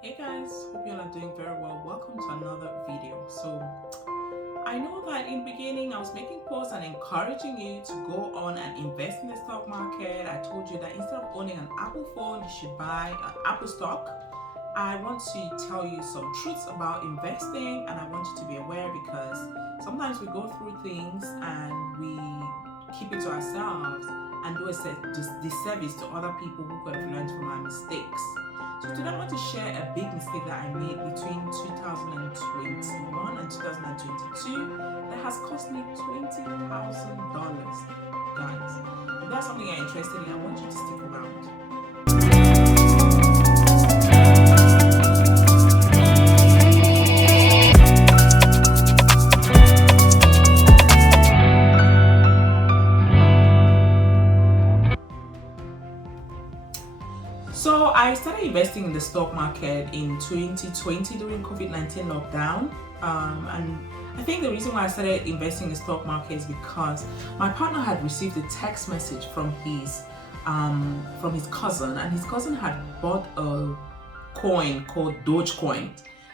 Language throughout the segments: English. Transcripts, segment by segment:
Hey guys, hope you all are doing very well. Welcome to another video. So I know that in the beginning I was making posts and encouraging you to go on and invest in the stock market. I told you that instead of owning an Apple phone, you should buy an Apple stock. I want to tell you some truths about investing, and I want you to be aware because sometimes we go through things and we keep it to ourselves and do a disservice to other people who could have learned from our mistakes. So today I want to share a big mistake that I made between 2021 and 2022 that has cost me $20,000. Guys, if that's something you're interested in, I want you to stick around. So I started investing in the stock market in 2020 during COVID-19 lockdown. And I think the reason why I started investing in the stock market is because my partner had received a text message from his cousin, and his cousin had bought a coin called Dogecoin.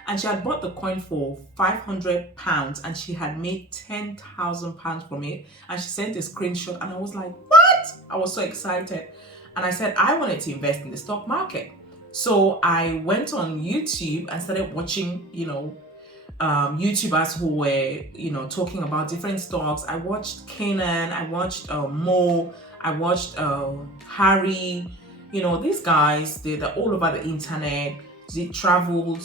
And she had bought the coin for £500 and she had made £10,000 from it. And she sent a screenshot and I was like, what? I was so excited. And I said, I wanted to invest in the stock market. So I went on YouTube and started watching, YouTubers who were, talking about different stocks. I watched Kanan, I watched Mo, I watched Harry. These guys, they're all over the internet. They travel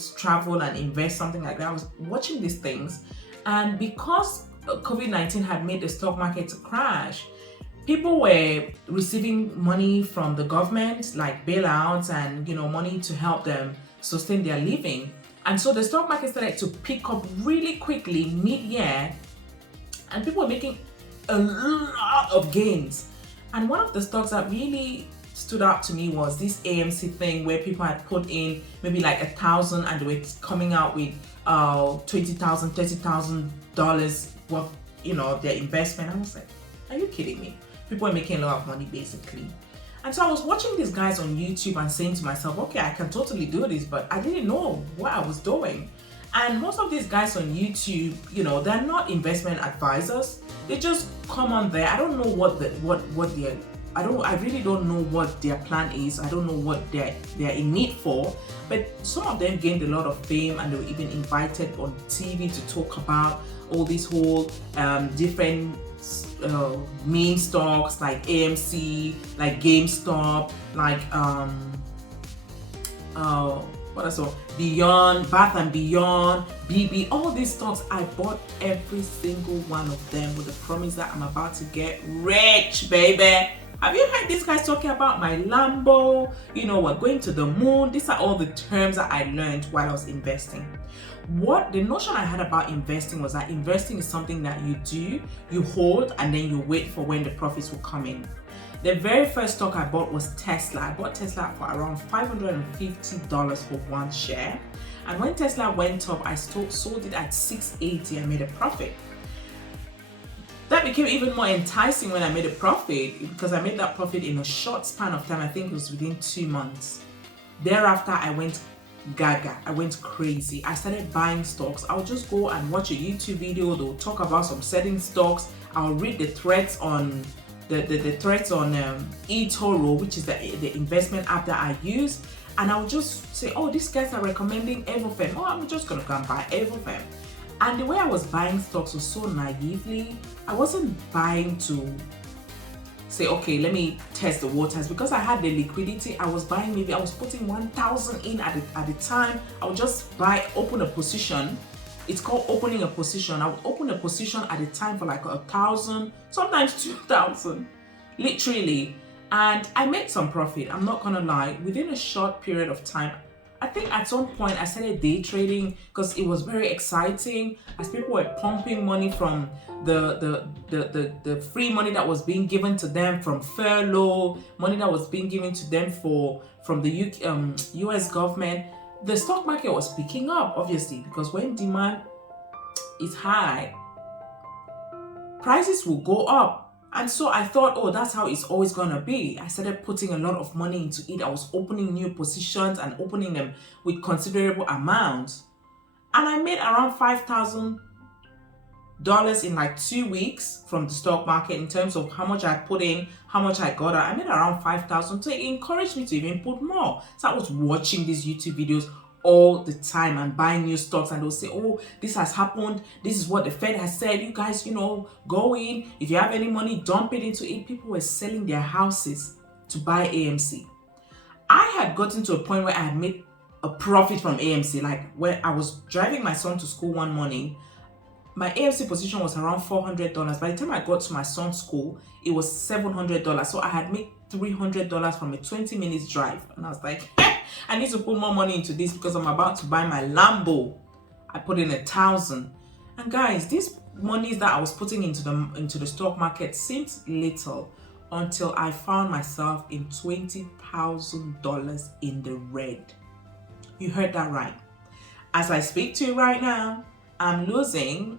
and invest, something like that. I was watching these things. And because COVID-19 had made the stock market to crash, people were receiving money from the government, like bailouts and money to help them sustain their living. And so the stock market started to pick up really quickly mid-year, and people were making a lot of gains. And one of the stocks that really stood out to me was this AMC thing where people had put in maybe like $1,000 and they were coming out with $20,000, $30,000 worth, their investment. I was like, are you kidding me? People are making a lot of money basically. And so I was watching these guys on YouTube and saying to myself, okay, I can totally do this, but I didn't know what I was doing. And most of these guys on YouTube, they're not investment advisors. They just come on there. I don't know I really don't know what their plan is. I don't know what they're in need for. But some of them gained a lot of fame and they were even invited on TV to talk about all these whole different main stocks like AMC, like GameStop, like what else? Beyond, Bath and Beyond, BB, all these stocks. I bought every single one of them with the promise that I'm about to get rich, baby. Have you heard these guys talking about my Lambo? We're going to the moon. These are all the terms that I learned while I was investing. What the notion I had about investing was that investing is something that you hold, and then you wait for when the profits will come in. The very first stock I bought was Tesla. I bought Tesla for around $550 for one share. And when Tesla went up, I sold it at $680 and made a profit. That became even more enticing when I made a profit, because I made that profit in a short span of time. I think it was within 2 months. Thereafter, I went gaga. I went crazy. I started buying stocks. I'll just go and watch a YouTube video. They'll talk about some certain stocks. I'll read the threads on the threads on eToro, which is the investment app that I use. And I'll just say, oh, these guys are recommending Everfem. Oh, I'm just going to go and buy Everfem. And the way I was buying stocks was so naively. I wasn't buying to say, okay, let me test the waters. Because I had the liquidity, I was buying, maybe I was putting 1,000 in at the time. I would just open a position. It's called opening a position. I would open a position at a time for like 1,000, sometimes 2,000, literally. And I made some profit. I'm not gonna lie. Within a short period of time, I think at some point I started day trading because it was very exciting as people were pumping money from the free money that was being given to them from furlough, money that was being given to them from the US government. The stock market was picking up, obviously, because when demand is high, prices will go up. And so I thought, oh, that's how it's always gonna be. I started putting a lot of money into it. I was opening new positions and opening them with considerable amounts. And I made around $5,000 in like 2 weeks from the stock market in terms of how much I put in, how much I got out. I made around 5,000. So it encouraged me to even put more. So I was watching these YouTube videos all the time and buying new stocks, and they'll say, oh, this has happened, this is what the Fed has said, you guys, go in, if you have any money, dump it into it. People were selling their houses to buy AMC. I had gotten to a point where I had made a profit from AMC. Like when I was driving my son to school one morning, my AMC position was around $400. By the time I got to my son's school, it was $700. So I had made $300 from a 20 minutes drive. And I was like, I need to put more money into this because I'm about to buy my Lambo. I put in 1,000. And guys, these monies that I was putting into the stock market seemed little until I found myself in $20,000 in the red. You heard that right. As I speak to you right now, I'm losing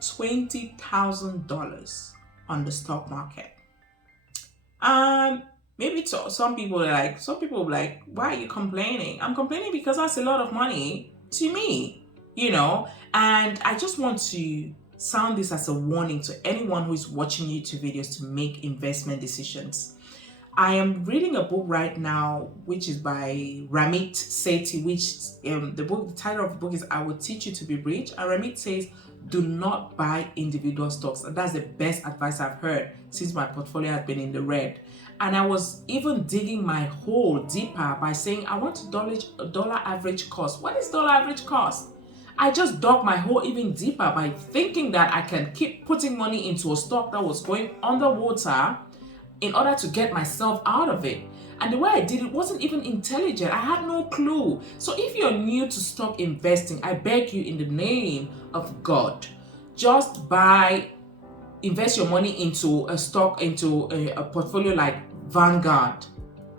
$20,000 on the stock market. Maybe some people are like, why are you complaining? I'm complaining because that's a lot of money to me, and I just want to sound this as a warning to anyone who is watching YouTube videos to make investment decisions. I am reading a book right now, which is by Ramit Sethi, which the title of the book is I Will Teach You to Be Rich. And Ramit says, do not buy individual stocks. And that's the best advice I've heard since my portfolio has been in the red. And I was even digging my hole deeper by saying, I want dollar average cost. What is dollar average cost? I just dug my hole even deeper by thinking that I can keep putting money into a stock that was going underwater in order to get myself out of it. And the way I did it wasn't even intelligent. I had no clue. So if you're new to stock investing, I beg you in the name of God, just invest your money into a stock, into a portfolio like Vanguard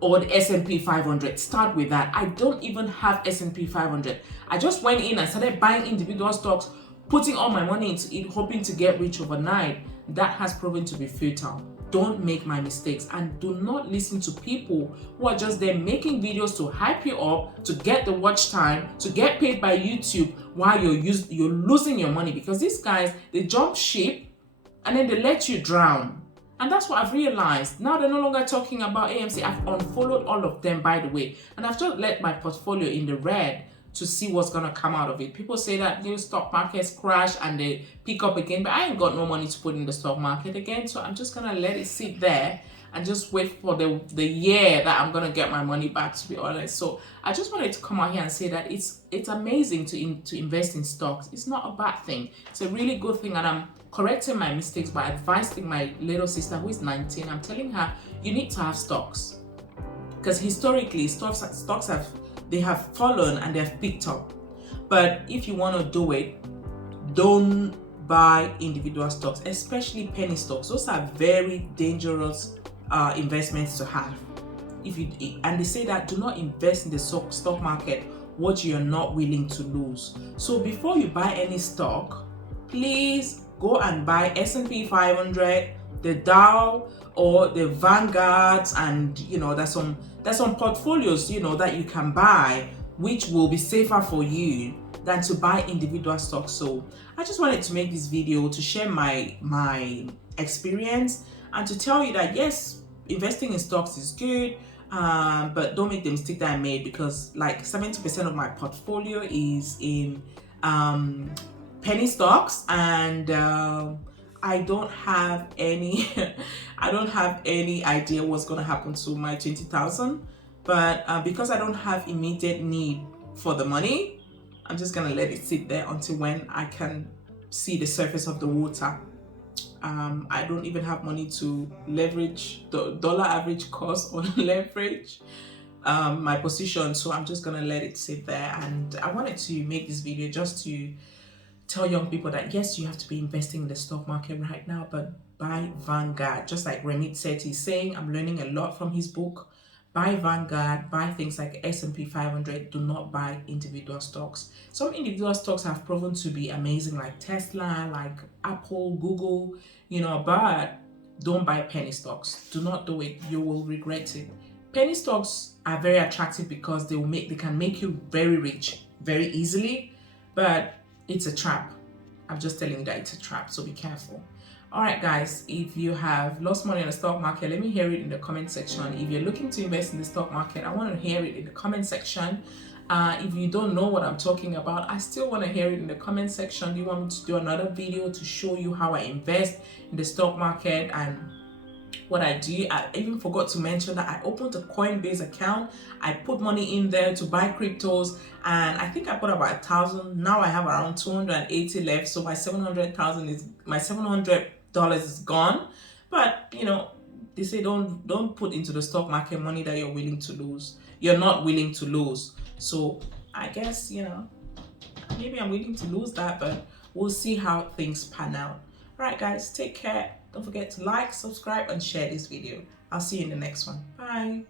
or the S&P 500. Start with that. I don't even have S&P 500. I just went in and started buying individual stocks, putting all my money into it, hoping to get rich overnight. That has proven to be futile. Don't make my mistakes, and do not listen to people who are just there making videos to hype you up, to get the watch time, to get paid by YouTube while you're losing your money, because these guys, they jump ship and then they let you drown. And that's what I've realized. Now they're no longer talking about AMC. I've unfollowed all of them, by the way, and I've just let my portfolio in the red to see what's gonna come out of it. People say that new stock markets crash and they pick up again, but I ain't got no money to put in the stock market again, so I'm just gonna let it sit there and just wait for the year that I'm gonna get my money back, to be honest. So I just wanted to come out here and say that it's amazing to invest in stocks. It's not a bad thing. It's a really good thing, and I'm correcting my mistakes by advising my little sister who is 19. I'm telling her, you need to have stocks, because historically stocks have fallen and they've picked up. But if you want to do it, don't buy individual stocks, especially penny stocks. Those are very dangerous investments to have. And they say that do not invest in the stock market what you're not willing to lose. So before you buy any stock, please go and buy S&P 500, the Dow, or the Vanguards, and there's some portfolios that you can buy which will be safer for you than to buy individual stocks. So I just wanted to make this video to share my experience and to tell you that yes, investing in stocks is good, but don't make the mistake that I made, because like 70% of my portfolio is in penny stocks, and I don't have any idea what's going to happen to my 20,000, but because I don't have immediate need for the money, I'm just going to let it sit there until when I can see the surface of the water. I don't even have money to leverage the dollar average cost or leverage my position, so I'm just going to let it sit there. And I wanted to make this video just to tell young people that yes, you have to be investing in the stock market right now, but buy Vanguard. Just like Ramit said, he's saying, I'm learning a lot from his book. Buy Vanguard, buy things like S&P 500, do not buy individual stocks. Some individual stocks have proven to be amazing, like Tesla, like Apple, Google, but don't buy penny stocks. Do not do it. You will regret it. Penny stocks are very attractive because they can make you very rich very easily, but it's a trap. I'm just telling you that it's a trap, so be careful. All right, guys, if you have lost money in the stock market, let me hear it in the comment section. If you're looking to invest in the stock market, I want to hear it in the comment section. If you don't know what I'm talking about, I still want to hear it in the comment section. Do you want me to do another video to show you how I invest in the stock market and what I do? I even forgot to mention that I opened a Coinbase account. I put money in there to buy cryptos, and I think I put about 1,000. Now I have around 280 left, so my $700 is gone. But you know, they say don't put into the stock market money that you're willing to lose. You're not willing to lose. So I guess, you know, maybe I'm willing to lose that, but we'll see how things pan out. All right, guys, take care. Don't forget to like, subscribe, and share this video. I'll see you in the next one. Bye.